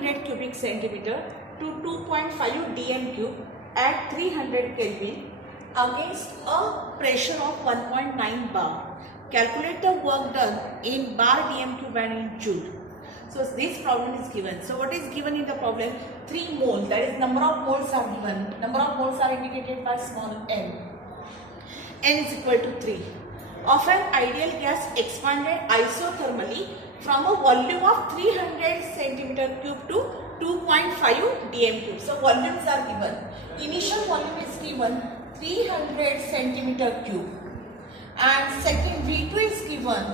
100 cubic centimeter to 2.5 dm cube at 300 Kelvin against a pressure of 1.9 bar. Calculate the work done in bar dm cube and in joule. So this problem is given. So what is given in the problem? 3 mole, that is number of moles are given. Number of moles are indicated by small n. N is equal to 3. Of an ideal gas expanded isothermally from a volume of 300 centimeter cube to 2.5 dm cube. So volumes are given. Initial volume is given 300 centimeter cube and second V2 is given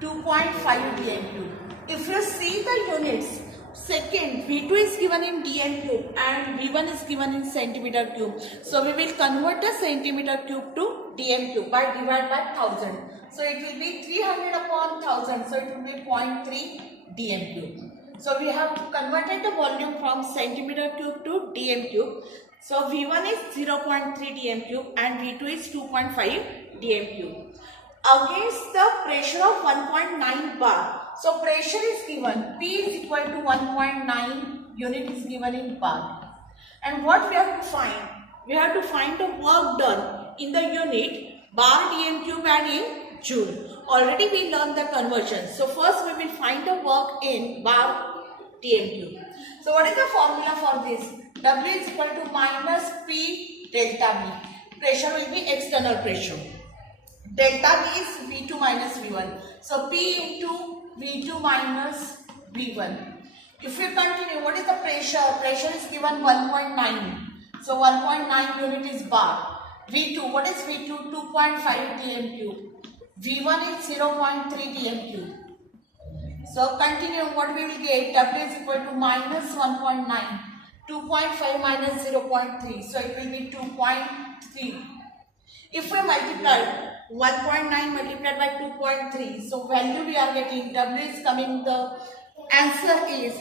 2.5 dm cube. If you see the units, second V2 is given in dm cube and V1 is given in centimeter cube. So we will convert the centimeter cube to dm cube by divide by 1000. So it will be 300 upon 1000. So it will be 0.3 dm cube. So we have converted the volume from centimeter cube to dm cube. So V1 is 0.3 dm cube and V2 is 2.5 dm cube. Against the pressure of 1.9 bar. So pressure is given, P is equal to 1.9, unit is given in bar. And what we have to find? We have to find the work done in the unit bar dm cube and in joule. Already we learned the conversion. So first we will find the work in bar dm cube. So what is the formula for this? W is equal to minus P delta V. Pressure will be external pressure. Delta V is V2 minus V1. So P into V2 minus V1. If you continue, what is the pressure? Pressure is given 1.9. So 1.9 unit is bar. V2, what is V2? 2.5 dm cube. V1 is 0.3 dm cube. So continue, what we will get? W is equal to minus 1.9. 2.5 minus 0.3. So it will be 2.3. If we multiply 1.9 multiplied by 2.3, so value we are getting, W is coming, the answer is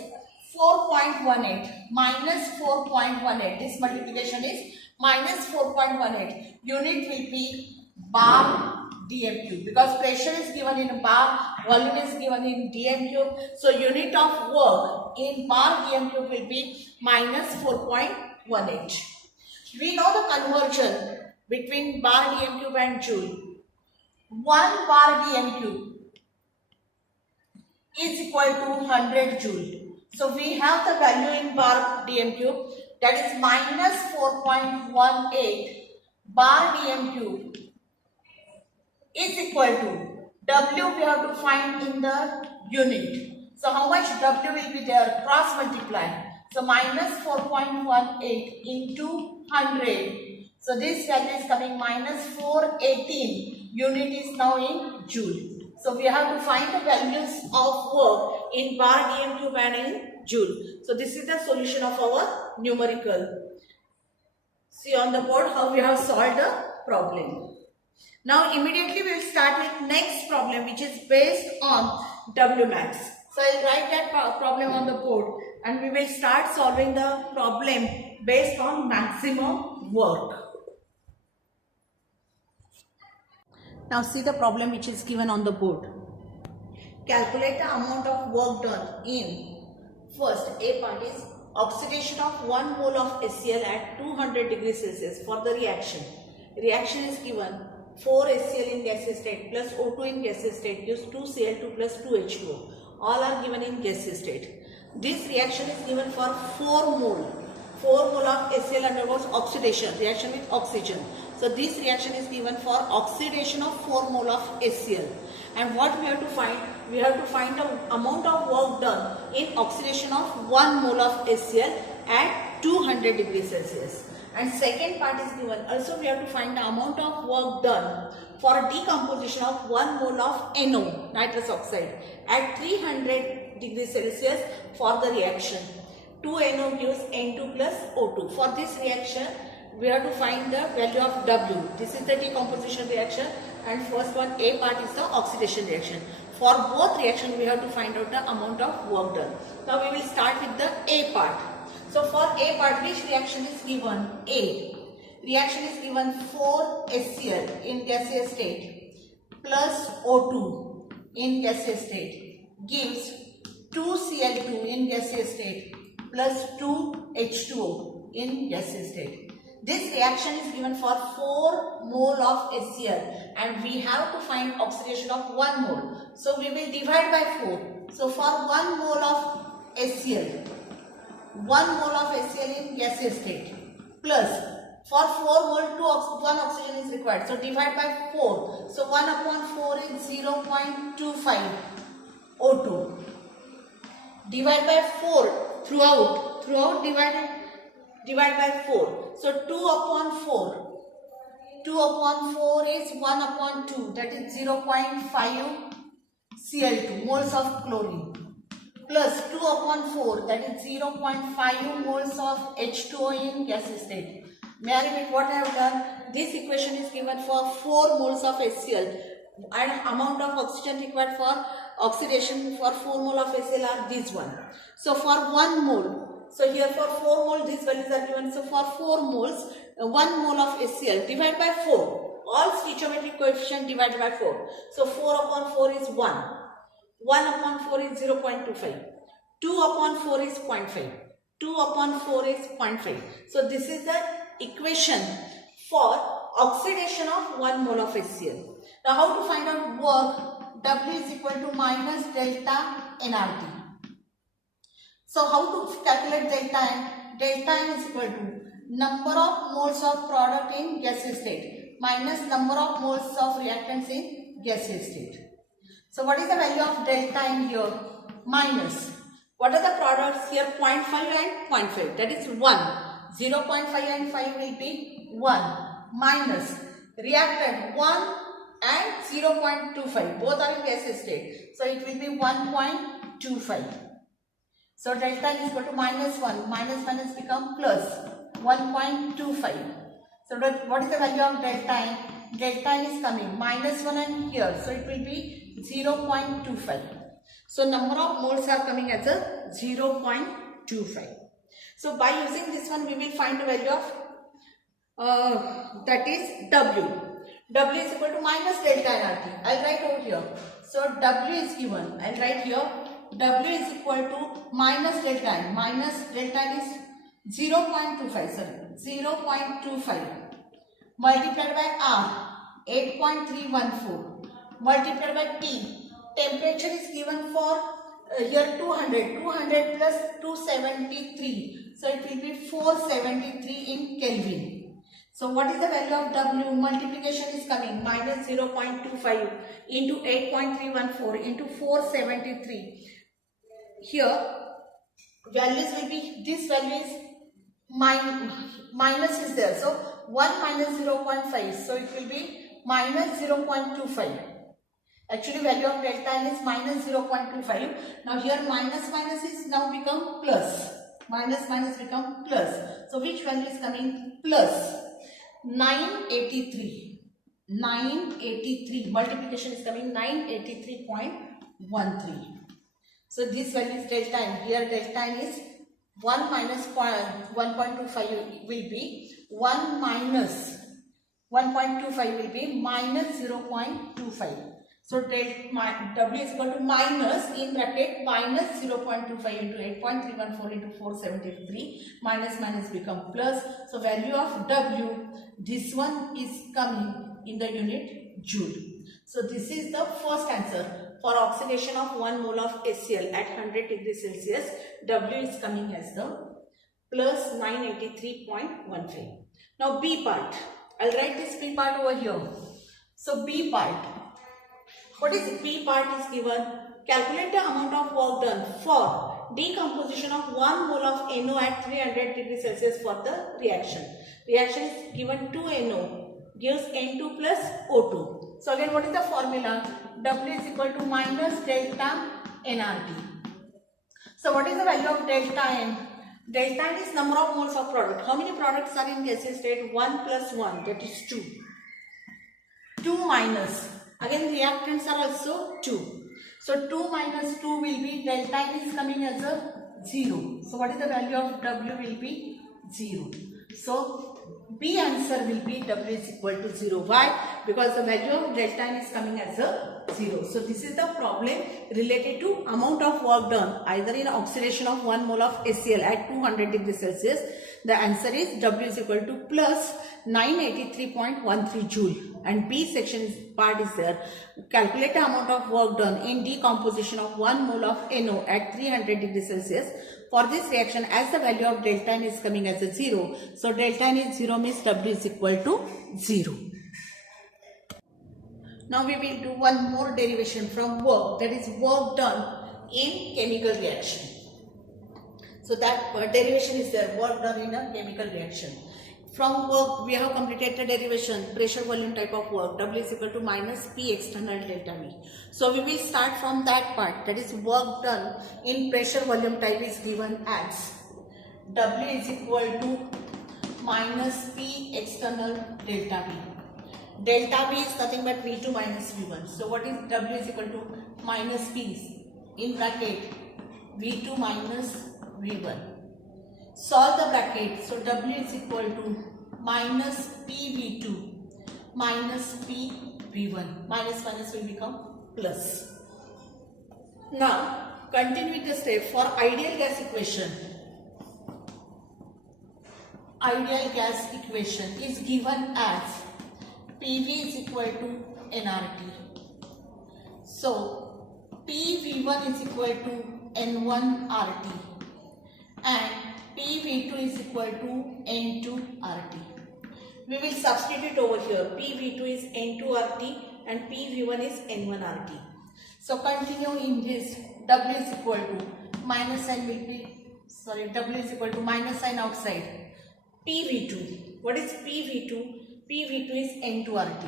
4.18 minus 4.18. This multiplication is minus 4.18. Unit will be bar dm cube because pressure is given in bar, volume is given in dm cube. So unit of work in bar dm cube will be minus 4.18. We know the conversion between bar dm cube and joule. 1 bar dm cube is equal to 100 joule. So we have the value in bar dm cube, that is minus 4.18 bar dm cube is equal to W we have to find in the unit. So how much W will be there? Cross multiply. So minus 4.18 into 100. So this value is coming minus 418. Unit is now in joule. So we have to find the values of work in bar dm cube and in joule. So this is the solution of our numerical. See on the board how we have solved the problem. Now immediately we will start with next problem which is based on W max. So I will write that problem on the board and we will start solving the problem based on maximum work. Now see the problem which is given on the board. Calculate the amount of work done in, first A part is oxidation of 1 mole of HCl at 200 degrees Celsius for the reaction. Reaction is given 4 HCl in gaseous state plus O2 in gaseous state gives 2Cl2 plus 2H2O. All are given in gaseous state. This reaction is given for 4 mole. 4 mole of HCl undergoes oxidation, reaction with oxygen. So this reaction is given for oxidation of 4 mole of HCl. And what we have to find? We have to find the amount of work done in oxidation of 1 mole of HCl at 200 degrees Celsius. And second part is given. Also we have to find the amount of work done for decomposition of 1 mole of NO, nitrous oxide, at 300 degrees Celsius for the reaction. 2NO gives N2 plus O2. For this reaction, we have to find the value of W. This is the decomposition reaction and first one A part is the oxidation reaction. For both reactions, we have to find out the amount of work done. Now we will start with the A part. So for A part, which reaction is given? A. Reaction is given 4 HCl in gaseous state plus O2 in gaseous state gives 2Cl2 in gaseous state plus 2H2O in gaseous state. This reaction is given for 4 mole of HCl and we have to find oxidation of 1 mole. So we will divide by 4. So for 1 mole of HCl, 1 mole of HCl in gaseous state plus for 4 mole 1 oxygen is required. So divide by 4. So 1 upon 4 is 0.25 O2. Divide by 4 throughout divide by 4. So 2 upon 4. 2 upon 4 is 1 upon 2, that is 0.5 Cl2 moles of chlorine plus 2 upon 4, that is 0.5 moles of H2O in gaseous state. May I repeat what I have done? This equation is given for 4 moles of HCl and amount of oxygen required for oxidation for 4 mole of HCl are this one. So for 1 mole, so here for 4 mole these values are given. So for 4 moles, 1 mole of HCl divided by 4. All stoichiometric coefficient divided by 4. So 4 upon 4 is 1. 1 upon 4 is 0.25. 2 upon 4 is 0.5. 2 upon 4 is 0.5. So this is the equation for oxidation of 1 mole of HCl. Now how to find out work? W is equal to minus delta nRT. So how to calculate delta N? Delta N is equal to number of moles of product in gaseous state minus number of moles of reactants in gaseous state. So what is the value of delta N here? Minus. What are the products here? 0.5 and 0.5. That is 1. 0.5 and 5 will be 1 minus reactant 1 and 0.25. Both are in gaseous state. So it will be 1.25. So delta N is equal to minus 1. Minus become plus 1.25. So what is the value of delta N? Delta N is coming minus 1 and here. So it will be 0.25. So number of moles are coming as a 0.25. So by using this one we will find the value of that is W. W is equal to minus delta nRT. I'll write over here. So W is given. I'll write here. W is equal to minus delta N. Minus delta N is 0.25. Sorry, 0.25 multiplied by R, 8.314 multiplied by T. Temperature is given for here 200. 200 plus 273. So it will be 473 in Kelvin. So what is the value of W? Multiplication is coming minus 0.25 into 8.314 into 473. Here values will be, this value is minus is there. So 1 minus 0.5. So it will be minus 0.25. Actually value of delta N is minus 0.25. Now here minus is now become plus. Minus become plus. So which value is coming? Plus 983. 983. Multiplication is coming 983.13. So this value is delta N. Here delta N is 1 minus 1.25 will be 1 minus 1.25 will be minus 0.25. So W is equal to minus in bracket minus 0.25 into 8.314 into 473. Minus become plus. So value of W, this one is coming in the unit joule. So this is the first answer for oxidation of 1 mole of HCl at 100 degrees Celsius. W is coming as the plus 983.15. Now B part. I'll write this B part over here. So B part. What is B part is given? Calculate the amount of work done for decomposition of 1 mole of NO at 300 degrees Celsius for the reaction. Reaction is given 2 NO gives N2 plus O2. So again what is the formula? W is equal to minus delta nRT. So what is the value of delta N? Delta N is number of moles of product. How many products are in gaseous state? 1 plus 1, that is 2. 2 minus. Again reactants are also 2. So 2 minus 2 will be, delta N is coming as a 0. So what is the value of W will be? 0. So B answer will be W is equal to 0. Why? Because the value of delta N is coming as a 0. So this is the problem related to amount of work done either in oxidation of 1 mole of HCl at 200 degrees Celsius. The answer is W is equal to plus 983.13 joule. And B section part is there. Calculate the amount of work done in decomposition of 1 mole of NO at 300 degrees Celsius. For this reaction, as the value of delta N is coming as a 0, so delta N is 0 means W is equal to 0. Now we will do one more derivation from work, that is work done in chemical reaction. So that derivation is there, work done in a chemical reaction. From work, we have completed the derivation, pressure volume type of work, W is equal to minus P external delta V. So we will start from that part, that is work done in pressure volume type is given as W is equal to minus P external delta V. Delta V is nothing but V2 minus V1. So what is W is equal to minus P in bracket V2 minus V1. Solve the bracket. So W is equal to minus PV2 minus PV1. Minus minus will become plus. Now continue with the step for ideal gas equation. Ideal gas equation is given as PV is equal to nRT. So PV1 is equal to N1 RT and PV2 is equal to N2 RT. We will substitute over here. PV2 is N2 RT and PV1 is N1 RT. So continue in this. W is equal to minus sign will be, W is equal to minus sign outside. PV2. What is PV2? PV2 is N2 RT.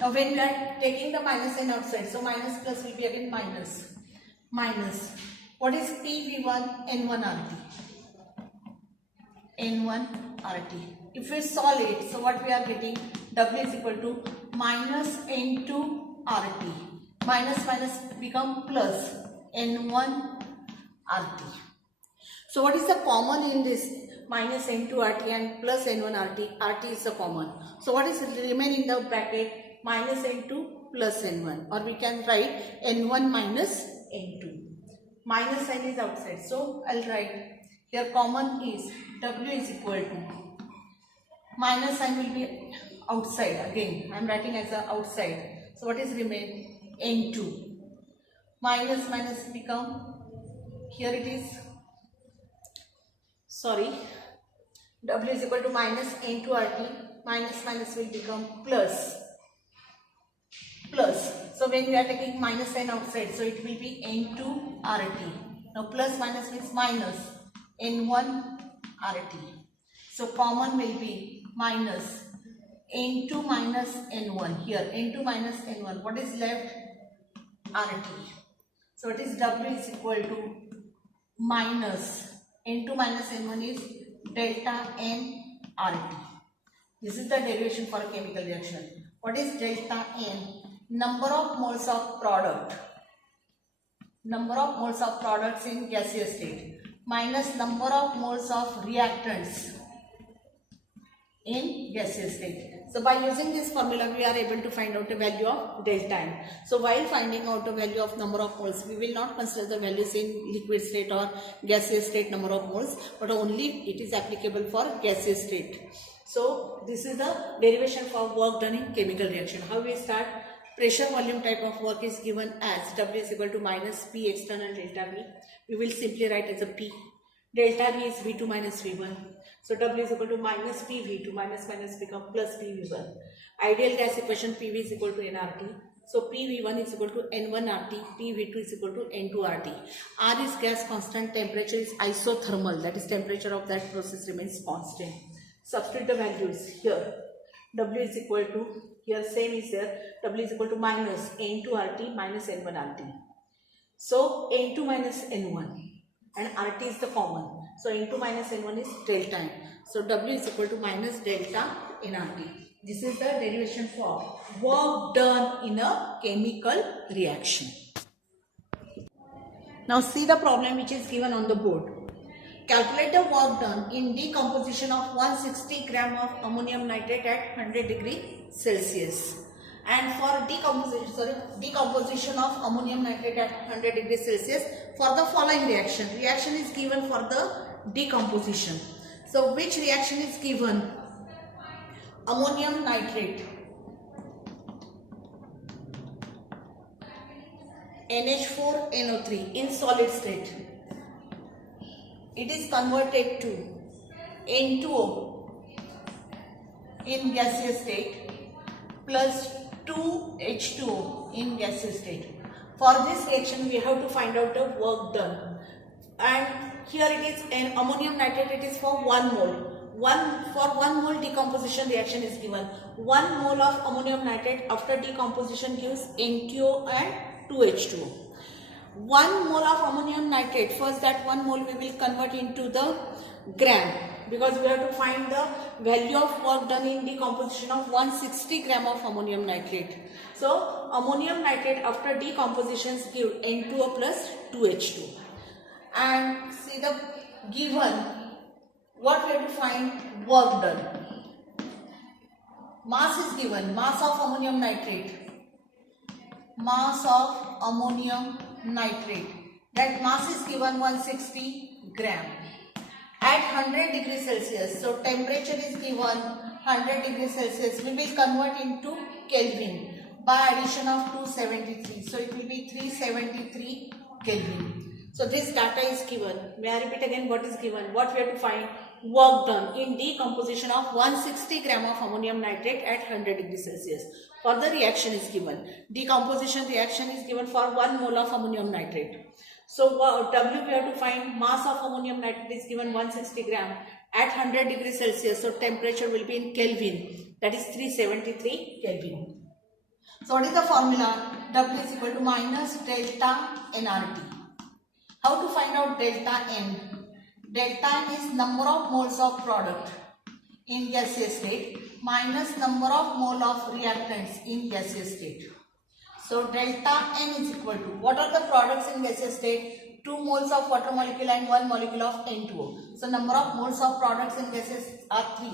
Now when we are taking the minus sign outside, so minus plus will be again minus. Minus. What is PV1? N1 RT. N1 RT. If we solve it, so what we are getting? W is equal to minus N2 RT. Minus minus become plus N1 RT. So what is the common in this? Minus N2 RT and plus N1 RT. RT is the common. So what is remain in the bracket? Minus N2 plus N1. Or we can write N1 minus N2. Minus sign is outside. So I'll write here common is W is equal to minus sign will be outside. Again I am writing as a outside. So what is remain? N2. Minus minus become, here it is, W is equal to minus N2 RT. Minus minus will become plus. So when we are taking minus sign outside, so it will be N2 RT. Now plus minus means minus N1 RT. So common will be minus N2 minus N1. Here N2 minus N1. What is left? RT. So it is W is equal to minus N2 minus N1 is delta N RT. This is the derivation for a chemical reaction. What is delta N? Number of moles of product. Number of moles of products in gaseous state minus number of moles of reactants in gaseous state. So by using this formula we are able to find out the value of delta N. So while finding out the value of number of moles, we will not consider the values in liquid state or gaseous state number of moles, but only it is applicable for gaseous state. So this is the derivation for work done in chemical reaction. How we start? Pressure volume type of work is given as W is equal to minus P external delta V. We will simply write as a P. Delta V is V2 minus V1. So W is equal to minus PV2, minus minus become plus PV1. Ideal gas equation PV is equal to nRT. So PV1 is equal to N1 RT, PV2 is equal to N2 RT. R is gas constant, temperature is isothermal, that is temperature of that process remains constant. Substitute the values here. W is equal to, here same is there, W is equal to minus N2 RT minus N1 RT. So N2 minus N1 and RT is the common. So N2 minus N1 is delta N. So W is equal to minus delta nRT. This is the derivation for work done in a chemical reaction. Now see the problem which is given on the board. Calculate the work done in decomposition of 160 gram of ammonium nitrate at 100 degree Celsius. And for decomposition of ammonium nitrate at 100 degree Celsius for the following reaction. Reaction is given for the decomposition. So which reaction is given? Ammonium nitrate, NH4NO3 in solid state. It is converted to N2O in gaseous state plus 2H2O in gaseous state. For this reaction we have to find out the work done, and here it is an ammonium nitrate, it is for 1 mole. For 1 mole decomposition reaction is given. 1 mole of ammonium nitrate after decomposition gives N2O and 2H2O. 1 mole of ammonium nitrate, first that 1 mole we will convert into the gram, because we have to find the value of work done in decomposition of 160 gram of ammonium nitrate. So ammonium nitrate after decompositions give N2O plus 2H2. And see the given, what we have to find? Work done. Mass is given, mass of ammonium nitrate. Mass of ammonium nitrate. That mass is given 160 gram at 100 degrees Celsius. So temperature is given 100 degrees Celsius. We will convert into Kelvin by addition of 273. So it will be 373 Kelvin. So this data is given. May I repeat again what is given? What we have to find? Work done in decomposition of 160 gram of ammonium nitrate at 100 degrees Celsius. For the reaction is given. Decomposition reaction is given for 1 mole of ammonium nitrate. So W we have to find. Mass of ammonium nitrate is given 160 gram at 100 degrees Celsius. So temperature will be in Kelvin. That is 373 Kelvin. So what is the formula? W is equal to minus delta nRT. How to find out delta N? Delta N is number of moles of product in gaseous state minus number of mole of reactants in gaseous state. So delta N is equal to, what are the products in gaseous state? 2 moles of water molecule and 1 molecule of N2O. So number of moles of products in gases are 3.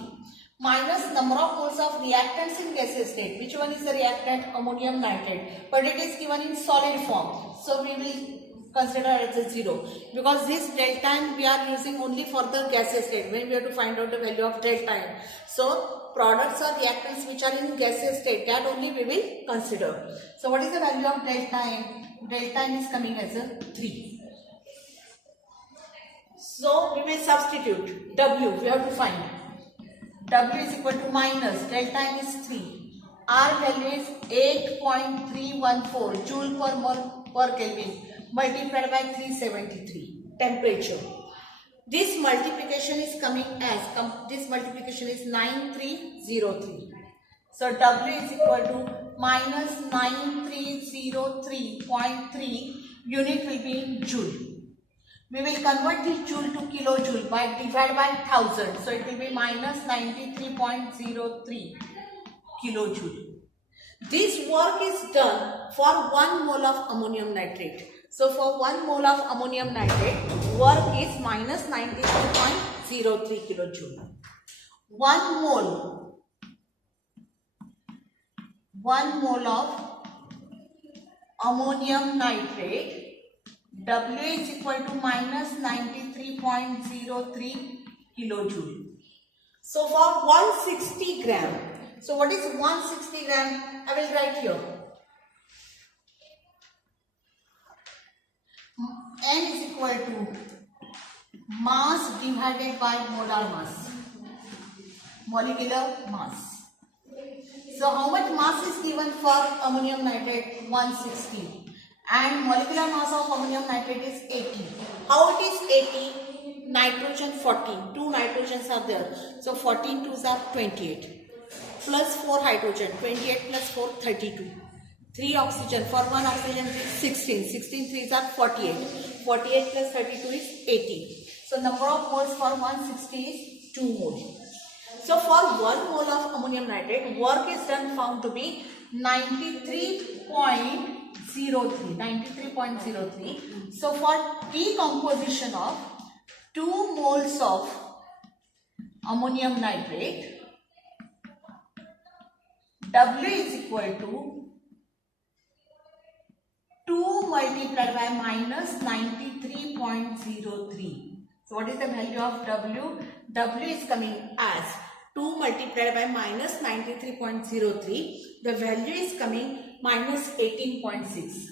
Minus number of moles of reactants in gaseous state. Which one is the reactant? Ammonium nitrate. But it is given in solid form. So we will consider as a 0, because this delta N we are using only for the gaseous state when we have to find out the value of delta N. So products or reactants which are in gaseous state, that only we will consider. So what is the value of delta N? Delta N is coming as a 3. So we will substitute W, we have to find. W is equal to minus delta N is 3. R value is 8.314 joule per mole per Kelvin multiplied by 373. Temperature. This multiplication is coming as, this multiplication is 9303. So W is equal to minus 9303.3, unit will be in joule. We will convert this joule to kilojoule by divide by 1000. So it will be minus 93.03 kilojoule. This work is done for 1 mole of ammonium nitrate. So for 1 mole of ammonium nitrate, work is minus 93.03 kilojoule. 1 mole of ammonium nitrate, W is equal to minus 93.03 kilojoule. So for 160 gram, so what is 160 gram? I will write here. N is equal to mass divided by molar mass, molecular mass. So how much mass is given for ammonium nitrate? 160. And molecular mass of ammonium nitrate is 80. How it is 80? Nitrogen 14. 2 nitrogens are there. So 14 twos are 28. Plus 4 hydrogen. 28 plus 4, 32. 3 oxygen. For 1 oxygen is 16. 16 threes are 48. 48 plus 32 is 80. So number of moles for 160 is 2 moles. So for 1 mole of ammonium nitrate, work is done found to be 93.03. So for decomposition of 2 moles of ammonium nitrate, W is equal to 2 multiplied by minus 93.03. So what is the value of W? W is coming as 2 multiplied by minus 93.03. The value is coming minus 18.6.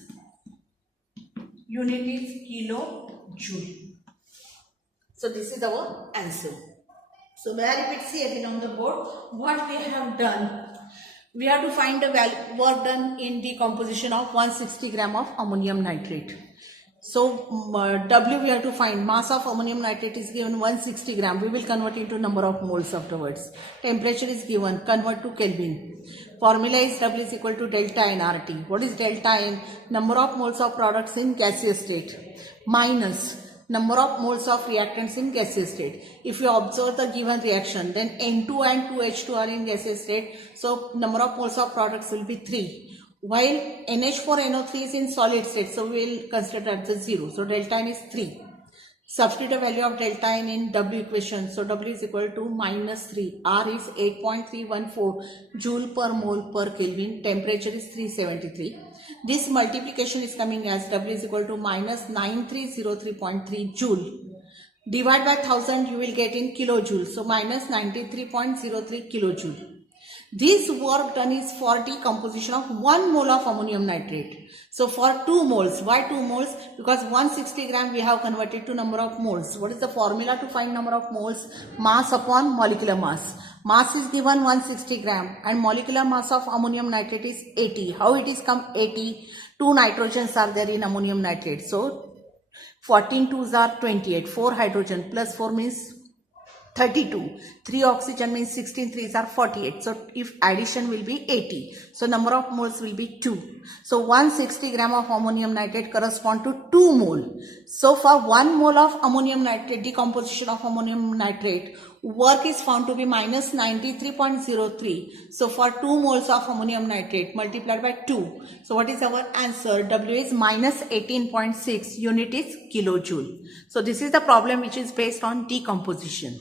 Unit is kilojoule. So this is our answer. So may I repeat, see again on the board what we have done. We have to find the work done in decomposition of 160 gram of ammonium nitrate. So W we have to find. Mass of ammonium nitrate is given 160 gram. We will convert into number of moles afterwards. Temperature is given. Convert to Kelvin. Formula is W is equal to delta N RT. What is delta N? Number of moles of products in gaseous state minus number of moles of reactants in gaseous state. If you observe the given reaction, then N2 and 2H2 are in gaseous state. So number of moles of products will be 3. While NH4NO3 is in solid state, so we will consider that as 0. So delta N is 3. Substitute the value of delta N in W equation. So W is equal to minus 3. R is 8.314 joule per mole per Kelvin. Temperature is 373. This multiplication is coming as W is equal to minus 9303.3 joule. Divide by 1000, you will get in kilojoule. So minus 93.03 kilojoule. This work done is for decomposition of 1 mole of ammonium nitrate. So for 2 moles, why 2 moles? Because 160 gram we have converted to number of moles. What is the formula to find number of moles? Mass upon molecular mass. Mass is given 160 gram and molecular mass of ammonium nitrate is 80. How it is come 80? 2 nitrogens are there in ammonium nitrate. So 14 2s are 28. 4 hydrogen plus 4 means 32. 3 oxygen means 16 3s are 48. So if addition will be 80. So number of moles will be 2. So 160 gram of ammonium nitrate correspond to 2 mole. So for 1 mole of ammonium nitrate, decomposition of ammonium nitrate, work is found to be minus 93.03. So for 2 moles of ammonium nitrate multiplied by 2. So what is our answer? W is minus 18.6. Unit is kilojoule. So this is the problem which is based on decomposition.